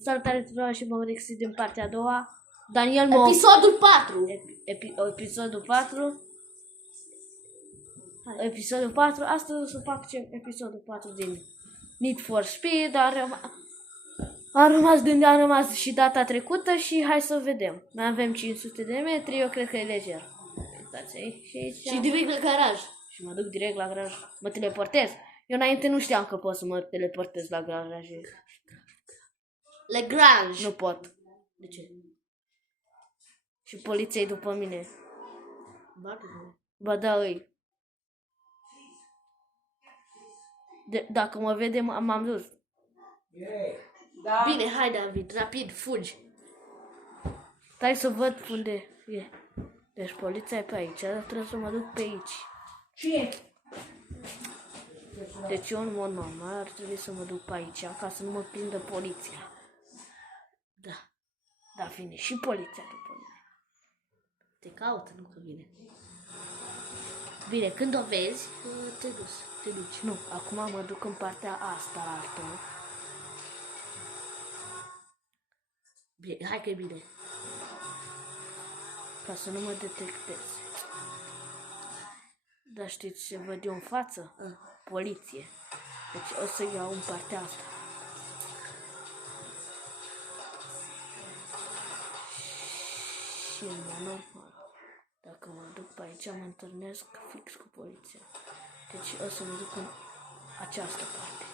Salutare tuturor și mă regăsit din partea a doua. Daniel Episodul 4. Episodul 4. Episodul 4. Astăzi o să fac episodul 4 din Need for Speed. A rămas și data trecută și hai să vedem. Mai avem 500 de metri, eu cred că e leger. Uitați aici și aici. Și direct la garaj. Și mă duc direct la garaj. Mă teleportez. Eu înainte nu știam că pot să mă teleportez la garaj. Lagrange. Nu pot. De ce? Și poliția e după mine. Bate-mă. Ba da, îi. Dacă mă vede, m-am dus. Da. Bine, hai David, rapid, fugi. Stai să văd unde e. Deci poliția e pe aici, dar trebuie să mă duc pe aici. Ce? Deci eu în mod normal ar trebui să mă duc pe aici, ca să nu mă prindă poliția. Da. Da, vine și poliția după mine. Te caută, nu că vine. Bine, când o vezi, te duci. Nu, acum mă duc în partea asta altă. Bine, hai că e bine. Ca să nu mă detecteze. Dar știți ce văd eu în față? Poliție. Deci o să iau în partea asta. Și în mod normal, dacă mă duc pe aici, mă întâlnesc fix cu poliția. Deci o să mă duc în această parte.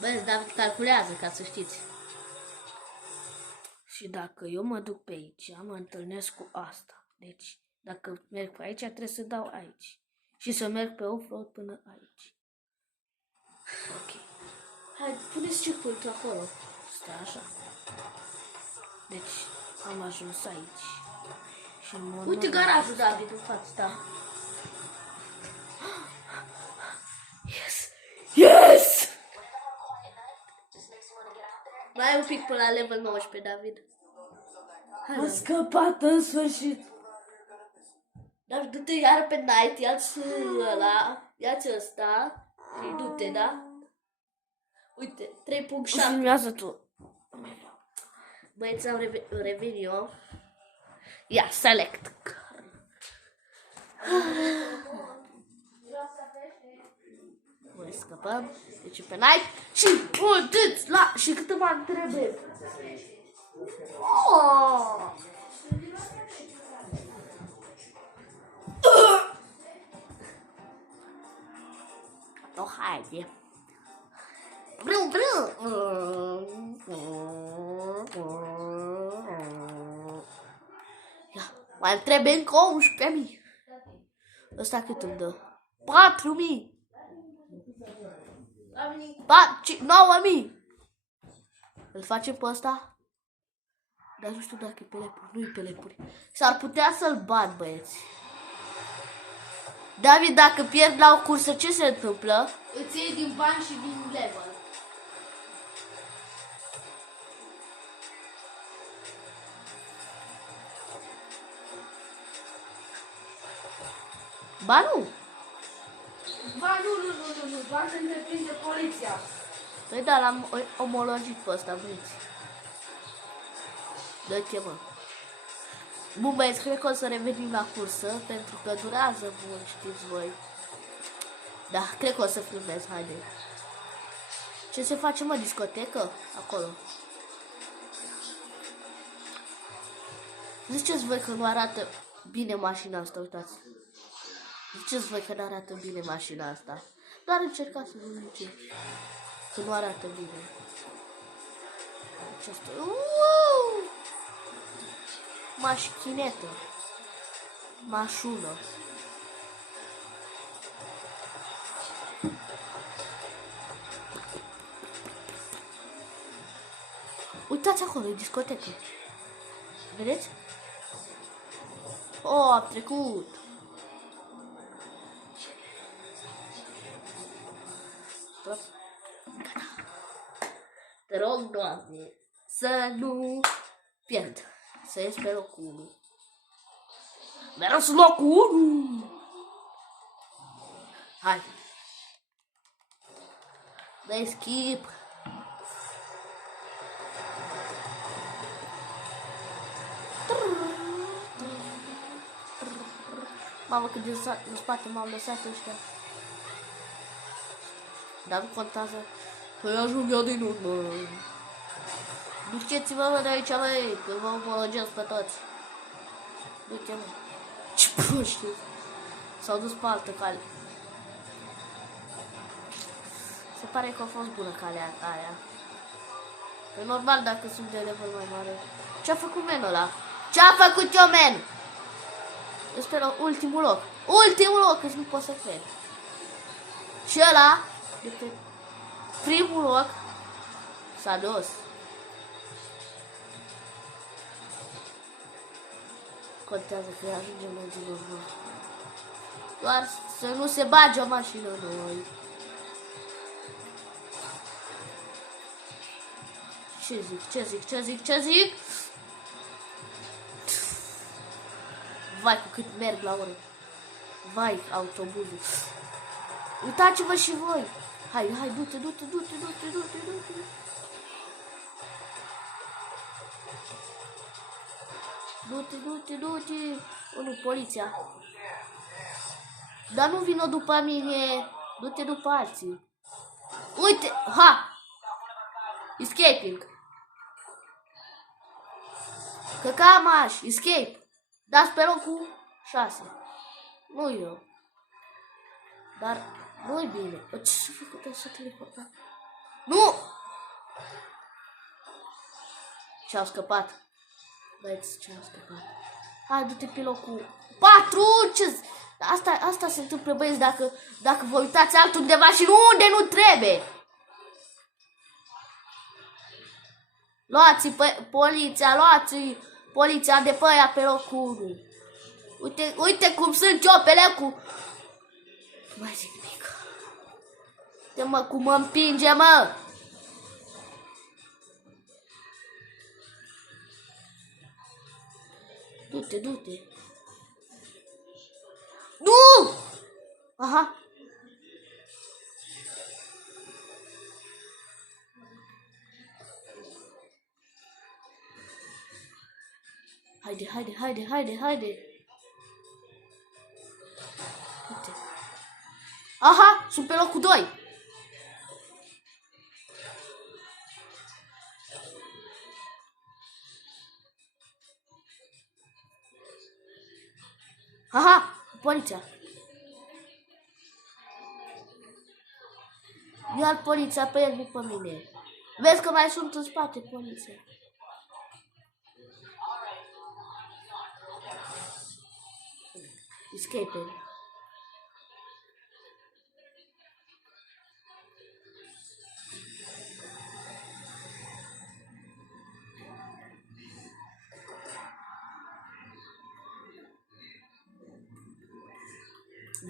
Băi, David calculează, ca să știți. Și dacă eu mă duc pe aici, mă întâlnesc cu asta. Deci, dacă merg pe aici, trebuie să dau aici. Și să merg pe off-road până aici. Ok. Hai, puneți checkpoint-ul acolo. Stai așa. Deci, am ajuns aici. Și în mod Uite normal- garajul, David, în față, da. Yes! Yes! Mai ai un pic până la level 19, David. Hai, Am David. scăpat în sfârșit. Dar du-te iar pe night, ia-ți ăla, ia-ți ăsta și du-te, da? Uite, 3.7. Filmează tu. Băieți, revin eu. Ia, select. Noi scăpăm. Deci pe night. Și puteți la... Și câte bani trebuie? Oh! Oh, haide. Brum, brum. Ia, mai trebuie încă 11.000. Ăsta cât îmi dă? 4.000. 9.000. Îl facem pe ăsta? Dar nu știu dacă e pe lepuri. Nu e pe lepuri. S-ar putea să-l bat, băieți. David, dacă pierd la o cursă, ce se întâmplă? Îți iei din bani și din level. Ba nu. Ba nu, ba să ne prinde poliția. Păi da, l-am omologit pe ăsta, băieți. Dă-te, mă. Bun, băieți, cred că o să revenim la cursă, pentru că durează mult, știți voi. Da, cred că o să filmez, haide. Ce se face, mă, discotecă? Acolo. Ziceți voi că nu arată bine mașina asta, uitați. Ziceți voi că nu arată bine mașina asta. Dar încercați să vă ziceți că nu arată bine. Aceasta. Mașchinetă. Mașună. Uitați acolo, e discotecă. Vedeți? Oh, am trecut. Gata. Te rog, Doamne, să nu pierd. Să ies pe locul 1. Mereu sunt locul 1. Hai. Dai skip. Mamă, cât de în spate m-au lăsat ăștia. Dar nu contează. Că ajung eu din urmă. Duceți-vă de aici, băi, că vă omologez pe toți. Du-te-mă. Ce proști. S-au dus pe altă cale. Se pare că a fost bună calea aia. E normal dacă sunt de level mai mare. Ce-a făcut menul ăla? Ce-a făcut eu, men? Eu sper ultimul loc. Ultimul loc, că nu pot să cred. Și ăla, de pe primul loc, s-a dus. Contează că ajungem la din urmă. Doar să nu se bage o mașină noi. Ce zic? Vai, cu cât merg la oră. Vai, autobuzul. Uitați-vă și voi. Hai, du-te. Du-te. Nu, poliția. Dar nu vină după mine. Du-te după alții. Uite, escaping. Căcamaș, escape. Dar sperăm cu 6. Nu eu. Dar nu-i bine. Ce s-a făcut să teleporta? Nu! Ce-au scăpat. Băieți, ce-au scăpat. Hai, du-te pe locul 4. Asta se întâmplă, băieți, dacă vă uitați altundeva și nu unde nu trebuie. Luați poliția de pe aia pe locul 1. Uite cum sunt eu pe locul. Nu mai zic nimic. Uite, mă, cum mă împinge, mă. Du-te. Nu! Aha. Haide. Uite. Aha, sunt pe locul 2. Aha, poliția. Ia poliția pe el după mine. Vezi că mai sunt în spate poliția. Escape.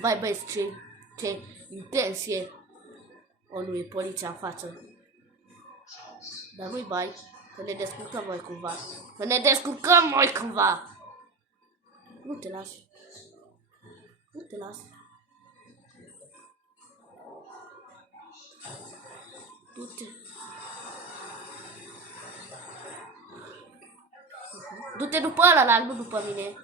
Vai, băieți, ce intensie. O, nu e poliția în față. Dar nu-i bai, că ne descurcăm noi cumva. Nu te las. Du-te. Du-te după ăla, nu după mine.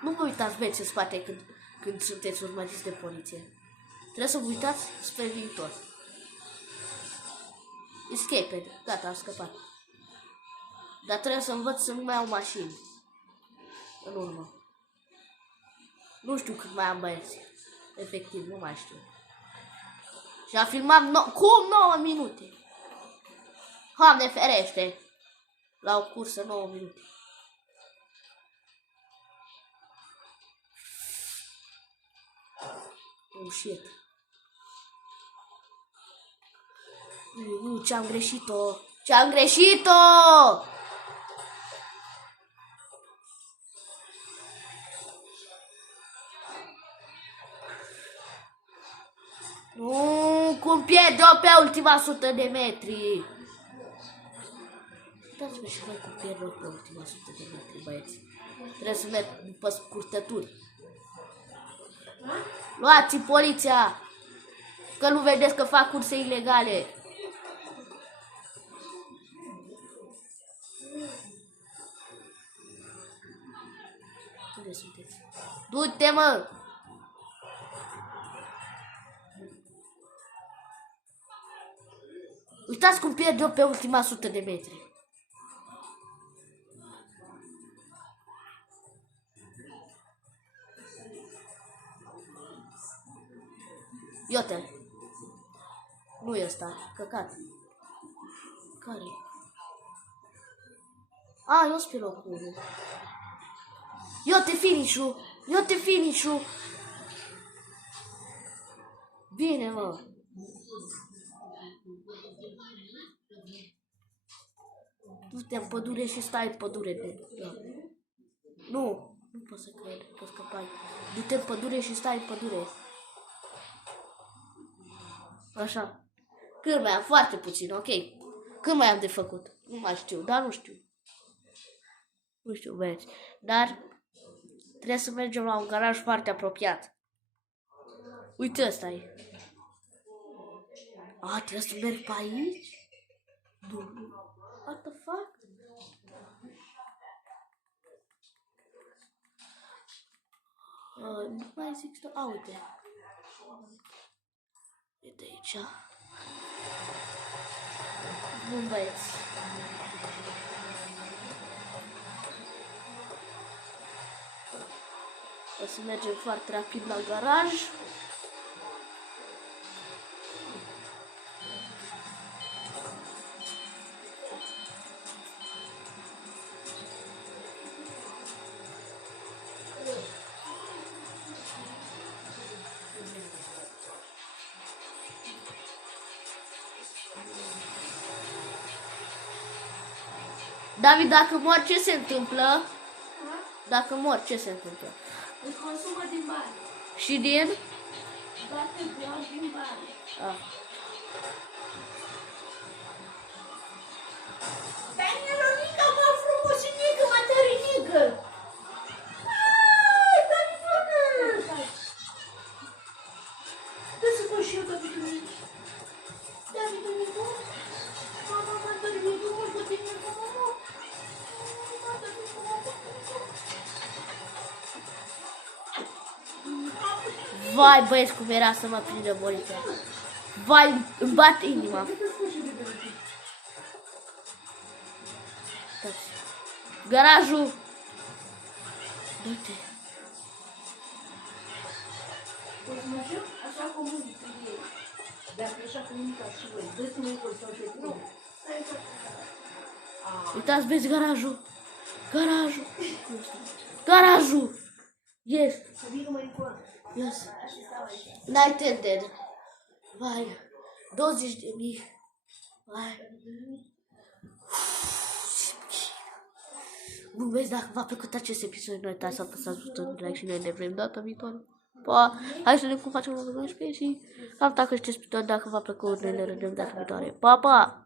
Nu vă uitați, băieți, în spate când sunteți urmăriți de poliție. Trebuie să vă uitați spre viitor. Escape, gata, am scăpat. Dar trebuie să învăț să nu mai au mașini în urmă. Nu știu cât mai am, băieți. Efectiv, nu mai știu. Și am filmat 9 minute. Doamne ferește! La o cursă 9 minute. Oh, shit. Ce-am greșit-o! Nu, cum pierd-o pe ultima 100 de metri. Uitați-vă și voi cum pierd-o pe ultima 100 de metri, băieți. Trebuie să merg după scurtături. Luați poliția! Că nu vedeți că fac curse ilegale. Unde sunteți? Du-te, mă! Uitați cum pierd eu pe ultima 100 de metri. Iată. Nu e ăsta. Căcat. Care? A, eu sunt pe locul 1. Iată finish-ul. Iată finish-ul. Bine, mă. Du-te în pădure și stai în pădure. Da. Nu. Nu pot să cred că scăpai. Du-te în pădure și stai în pădure. Așa. Cât mai am? Foarte puțin, ok. Cât mai am de făcut? Nu mai știu, dar nu știu. Nu știu, băieți. Dar trebuie să mergem la un garaj foarte apropiat. Uite, ăsta e. A, trebuie să merg pe aici? Nu. What the fuck? Nu mai există. A, uite. Uite aici. Bun, băieți. O să mergem foarte rapid la garaj. David, dacă mor, ce se întâmplă? Dacă mor, ce se întâmplă? Îți consumă din bani. Și din? Dacă îți iau din bani. Ah. Dar Neronică, mă, frumosinică, mă, tărinică. Să fac și eu, Davidul. Davidul, mama, mă, Davidul, mă, Davidul, mama. Vai, băieți, cum era să mă prindă poliția. Vai, îmi bate inima. Garajul. Du-te. O să mă știu așa comunic cu ei. Dacă așa comunicați și voi. Vreți să mă încurc sau ce? Nu. Uitați, vezi garajul. Garajul. Garajul. Yes. Să vină mai cu ăla. Yes. Night ended. Vai. 20.000. Vai. Bun, vezi, dacă v-a plăcut acest episod, nu uitați să apăsați butonul de like și noi ne vrem data viitoare. Pa! Hai să vedem cum facem o 12 și cam dacă știți dacă v-a plăcut, noi ne vedem data viitoare. Pa, pa!